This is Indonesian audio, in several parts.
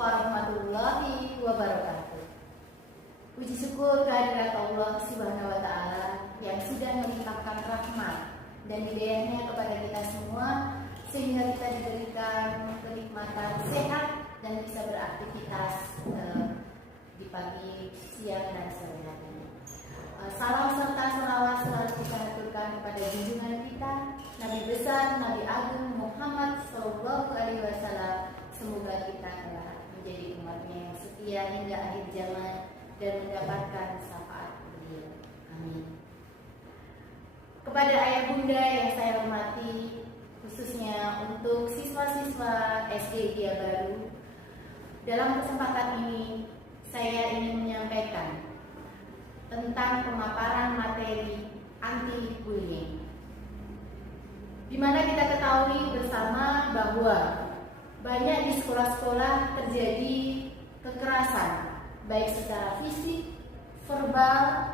warahmatullahi wabarakatuh. Puji syukur kehadirat Allah Subhanahu wa Ta'ala yang sudah melimpahkan rahmat dan hidayahnya kepada kita semua sehingga kita diberikan kenikmatan sehat dan bisa beraktivitas di pagi, siang, dan sore hari. Salam serta selawat selalu kita aturkan kepada junjungan kita Nabi besar, Nabi Agung Muhammad Sallallahu Alaihi Wasallam. Semoga kita telah menjadi umatnya yang setia hingga akhir zaman dan mendapatkan syafaat beliau. Amin. Kepada ayah bunda yang saya hormati, khususnya untuk siswa-siswa SD Gia Baru, dalam kesempatan ini saya ingin menyampaikan tentang pemaparan materi anti-bullying, di mana kita ketahui bersama bahwa banyak di sekolah-sekolah terjadi kekerasan, baik secara fisik, verbal,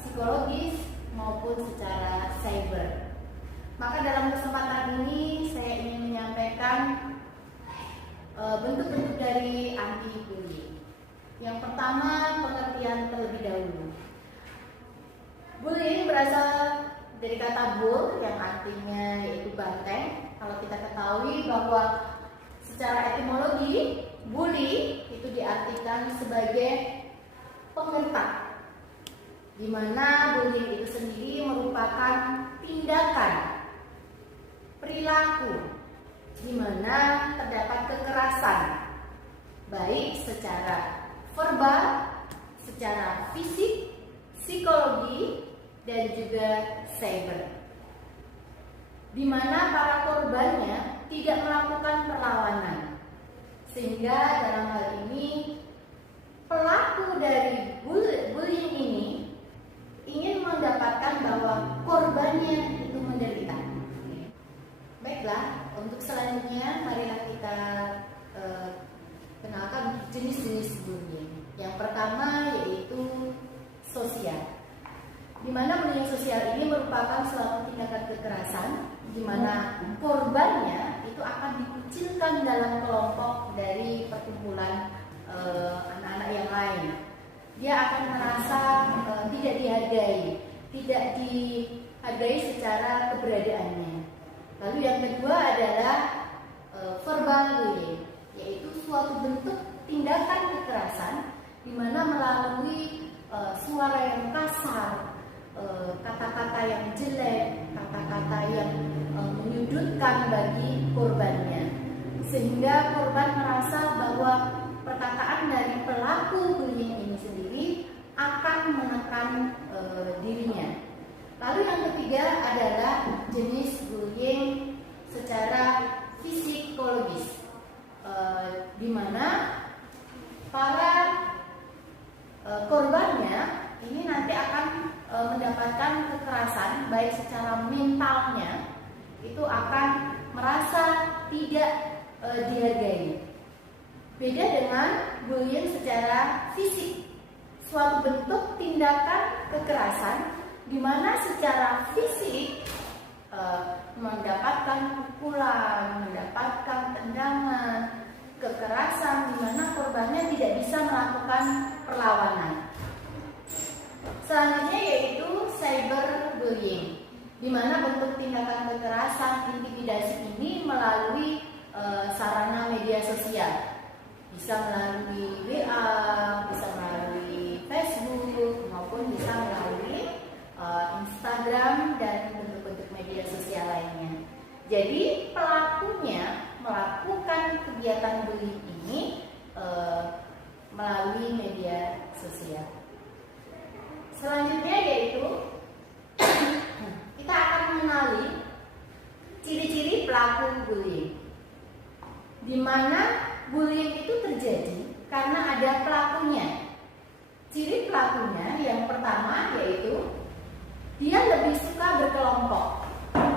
psikologis, maupun secara cyber. Maka dalam kesempatan ini saya ingin menyampaikan bentuk-bentuk dari anti-bullying. Yang pertama, pengertian terlebih dahulu. Bullying berasal dari kata bull yang artinya yaitu banteng. Kalau kita ketahui bahwa secara etimologi, bully itu diartikan sebagai pengentak, di mana bullying itu sendiri merupakan tindakan perilaku di mana terdapat kekerasan, baik secara verbal, secara fisik, psikologi, dan juga cyber, di mana para korbannya tidak melakukan perlawanan, sehingga dalam hal ini pelaku dari bullying ini ingin mendapatkan bahwa korbannya itu menderita. Baiklah, untuk selanjutnya marilah kita kenalkan jenis-jenis bullying. Yang pertama yaitu sosial, di mana bullying sosial ini merupakan suatu tindakan kekerasan di mana korbannya itu akan dikucilkan dalam kelompok dari perkumpulan anak-anak yang lain. Dia akan merasa tidak dihargai secara keberadaannya. Lalu yang kedua adalah verbal bullying, yaitu suatu bentuk tindakan kekerasan di mana melalui suara yang kasar, kata-kata yang jelek, kata-kata yang menyudutkan bagi korbannya, sehingga korban merasa bahwa perkataan dari pelaku bullying ini sendiri akan menekan dirinya. Lalu yang ketiga adalah jenis bullying secara psikologis, di mana para korbannya ini nanti akan mendapatkan kekerasan, baik secara mentalnya itu akan merasa tidak dihargai. Beda dengan bullying secara fisik, suatu bentuk tindakan kekerasan di mana secara fisik mendapatkan pukulan, mendapatkan tendangan, kekerasan di mana korbannya tidak bisa melakukan perlawanan. Selanjutnya yaitu cyberbullying, di mana bentuk tindakan kekerasan intimidasi ini melalui sarana media sosial, bisa melalui WA, bisa melalui Facebook, maupun bisa melalui Instagram dan bentuk-bentuk media sosial lainnya. Jadi pelakunya melakukan kegiatan bullying ini melalui media sosial. Selanjutnya yaitu kita akan mengenali ciri-ciri pelaku bullying, di mana bullying itu terjadi karena ada pelakunya. Ciri pelakunya yang pertama yaitu dia lebih suka berkelompok,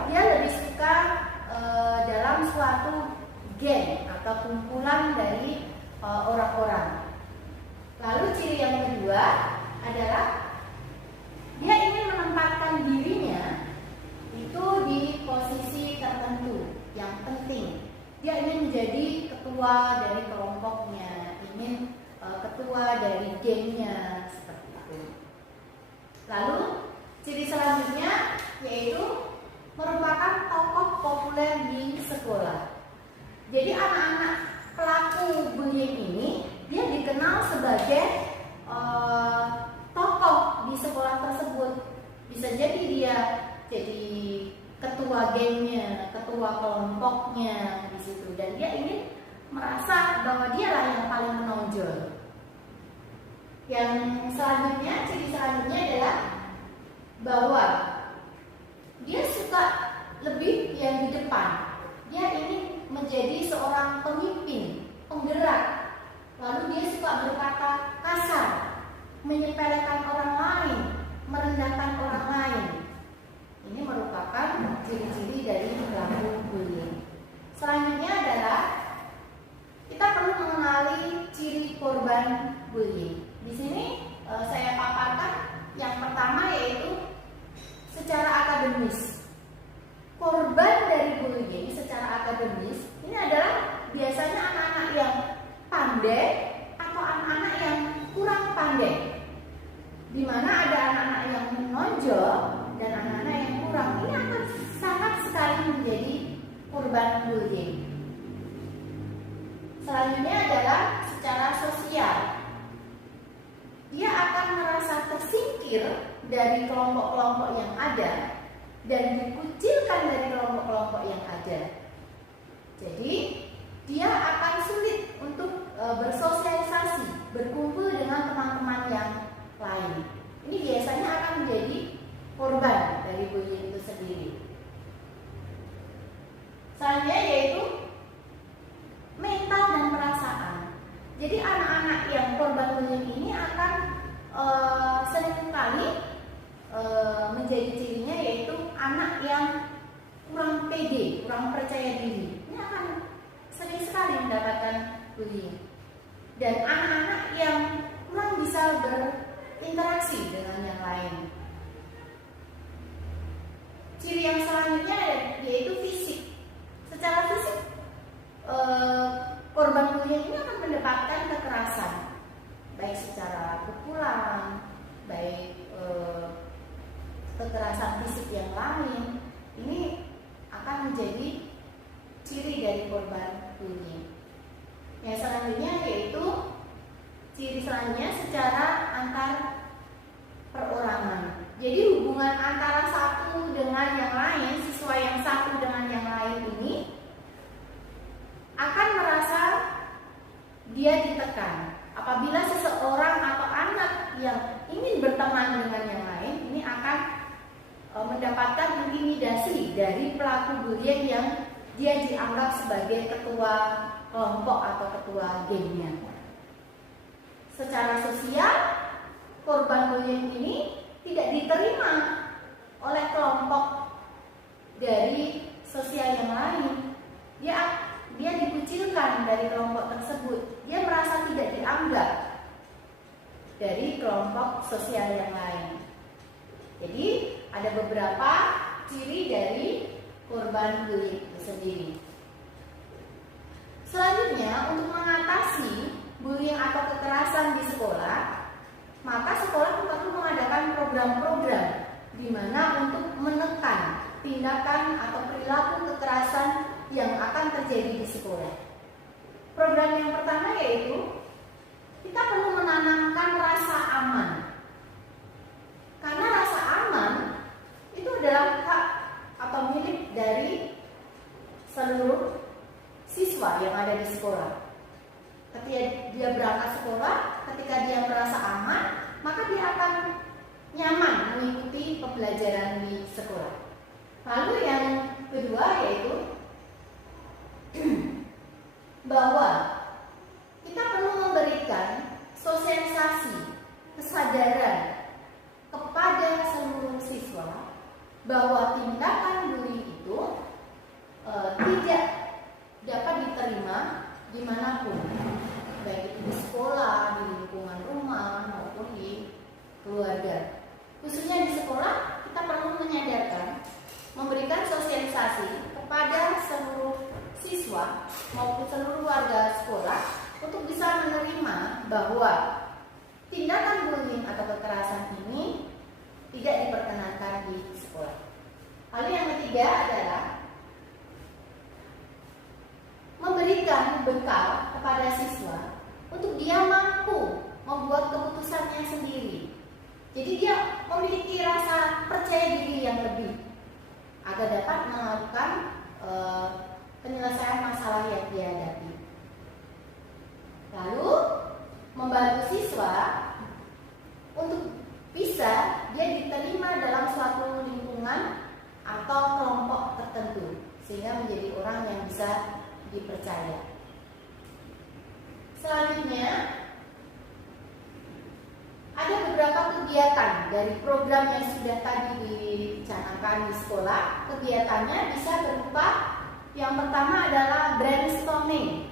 dia lebih suka dalam suatu geng atau kumpulan dari orang-orang. Lalu ciri yang kedua adalah dia ingin menempatkan dirinya itu di posisi tertentu yang penting. Dia ingin menjadi ketua dari kelompok sekolah. Jadi anak-anak pelaku bullying ini dia dikenal sebagai tokoh di sekolah tersebut. Bisa jadi dia jadi ketua gengnya, ketua kelompoknya di situ, dan dia ingin merasa bahwa dialah yang paling menonjol. Yang selanjutnya, ciri selanjutnya adalah bahwa dia suka lebih yang di depan. Dia ingin menjadi seorang pemimpin, penggerak. Lalu dia suka berkata kasar, menyepelekan orang lain, merendahkan orang lain. Ini merupakan ciri-ciri dari pelaku bullying. Selanjutnya adalah kita perlu mengenali ciri korban bullying. Di sini saya paparkan yang pertama, yaitu secara akademis. Korban dari bullying secara akademis ini adalah biasanya anak-anak yang pandai atau anak-anak yang kurang pandai, di mana ada anak-anak yang menonjol dan anak-anak yang kurang. Ini akan sangat sekali menjadi korban bullying. Selanjutnya adalah secara sosial. Dia akan merasa tersingkir dari kelompok-kelompok yang ada dan dikucilkan dari kelompok-kelompok yang ada. Jadi dia akan sulit untuk bersosialisasi, berkumpul dengan teman-teman yang lain. Ini biasanya akan menjadi korban dari bullying itu sendiri. Selanjutnya yaitu mental dan perasaan. Jadi anak-anak yang korban bullying ini akan seringkali menjadi cirinya yaitu anak yang kurang pede, kurang percaya diri. Ini akan sering sekali mendapatkan bullying. Dan anak-anak yang kurang bisa berinteraksi dengan yang lain. Ciri yang selanjutnya yaitu fisik. Secara fisik, korban bullying ini akan mendapatkan kekerasan, baik secara pukulan, baik kekerasan fisik yang lain. Ini akan menjadi ciri dari korban bullying. Yang selanjutnya yaitu ciri selanjutnya secara antar perorangan. Jadi hubungan antara satu dengan yang lain, siswa yang satu dengan yang lain ini akan merasa dia ditekan. Apabila seseorang atau anak yang ingin berteman dengan yang lain, ini akan mendapatkan intimidasi dari pelaku bullying yang dia dianggap sebagai ketua kelompok atau ketua gengnya. Secara sosial, korban bullying ini tidak diterima oleh kelompok dari sosial yang lain. Dia dikucilkan dari kelompok tersebut. Dia merasa tidak dianggap dari kelompok sosial yang lain. Jadi ada beberapa ciri dari korban bullying itu sendiri. Selanjutnya, untuk mengatasi bullying atau kekerasan di sekolah, maka sekolah perlu mengadakan program-program di mana untuk menekan tindakan atau perilaku kekerasan yang akan terjadi di sekolah. Program yang pertama yaitu kita perlu menanamkan rasa aman. Karena rasa aman itu adalah hak atau milik dari seluruh siswa yang ada di sekolah. Ketika dia berangkat sekolah, ketika dia merasa aman, maka dia akan nyaman mengikuti pembelajaran di sekolah. Lalu yang kedua yaitu bahwa kita perlu memberikan sosialisasi, kesadaran kepada seluruh siswa bahwa tindakan bullying itu tidak dapat diterima dimanapun, baik itu di sekolah, di lingkungan rumah maupun di keluarga. Khususnya di sekolah, kita perlu menyadarkan, memberikan sosialisasi kepada seluruh siswa maupun seluruh warga sekolah untuk bisa menerima bahwa tindakan bullying atau kekerasan ini tidak diperkenankan di sekolah. Lalu yang ketiga adalah akan penyelesaian masalah yang dihadapi. Lalu membantu siswa untuk bisa dia diterima dalam suatu lingkungan atau kelompok tertentu sehingga menjadi orang yang bisa dipercaya. Selanjutnya ada beberapa kegiatan dari program yang sudah tadi dicanangkan di sekolah. Kegiatannya bisa berupa yang pertama adalah brainstorming,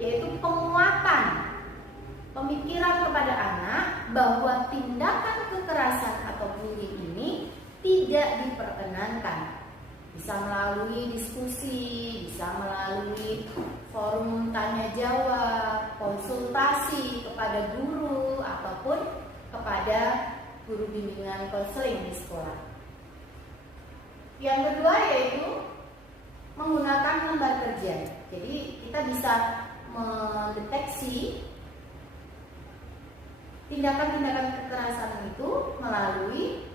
yaitu penguatan pemikiran kepada anak bahwa tindakan kekerasan atau bullying ini tidak diperkenankan. Bisa melalui diskusi, bisa melalui forum tanya jawab, konsultasi kepada guru ataupun kepada guru bimbingan konseling di sekolah. Yang kedua yaitu menggunakan lembar kerja. Jadi kita bisa mendeteksi tindakan-tindakan kekerasan itu melalui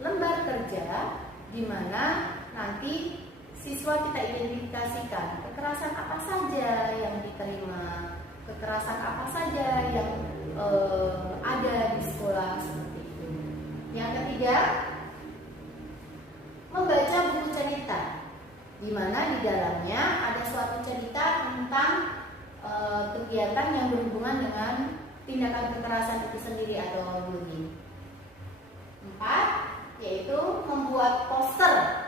lembar kerja, di mana nanti siswa kita identifikasikan kekerasan apa saja yang diterima, kekerasan apa saja yang ada di sekolah seperti itu. Yang ketiga, membaca buku cerita, di mana di dalamnya ada suatu cerita tentang kegiatan yang berhubungan dengan tindakan kekerasan itu sendiri atau bullying. 4, yaitu membuat poster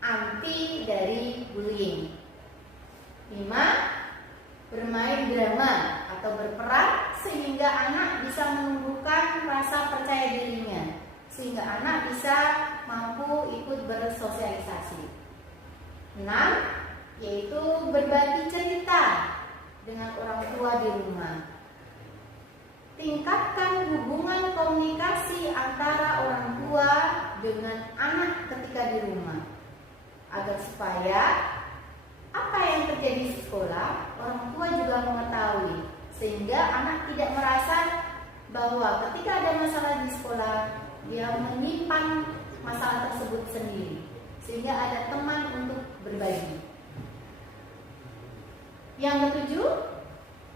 anti dari bullying. 5, bermain drama atau berperan sehingga anak bisa menumbuhkan rasa percaya dirinya, sehingga anak bisa mampu ikut bersosialisasi. 6, yaitu berbagi cerita dengan orang tua di rumah. Tingkatkan hubungan komunikasi antara orang tua dengan anak ketika di rumah, agar supaya apa yang terjadi di sekolah orang tua juga mengetahui, sehingga anak tidak merasa bahwa ketika ada masalah di sekolah dia menyimpan masalah tersebut sendiri, sehingga ada teman untuk berbagi. Yang ketujuh,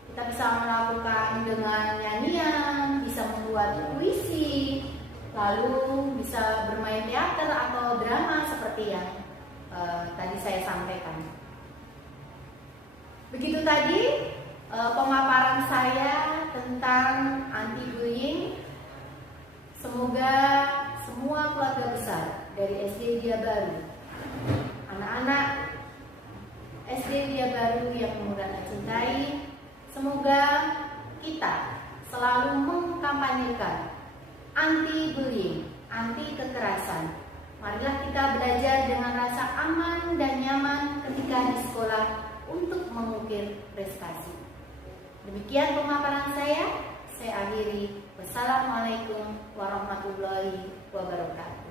kita bisa melakukan dengan nyanyian, bisa membuat puisi, lalu bisa bermain teater atau drama seperti yang tadi saya sampaikan. Begitu tadi pemaparan saya tentang anti-bullying. Semoga semua keluarga besar dari SD Widya Baru, anak-anak SD Widya Baru yang kemudian cintai, semoga kita selalu mengkampanyekan anti-bullying, anti kekerasan. Marilah kita belajar dengan rasa aman dan nyaman ketika di sekolah untuk mengukir prestasi. Demikian pemaparan saya akhiri. Wassalamualaikum warahmatullahi wabarakatuh.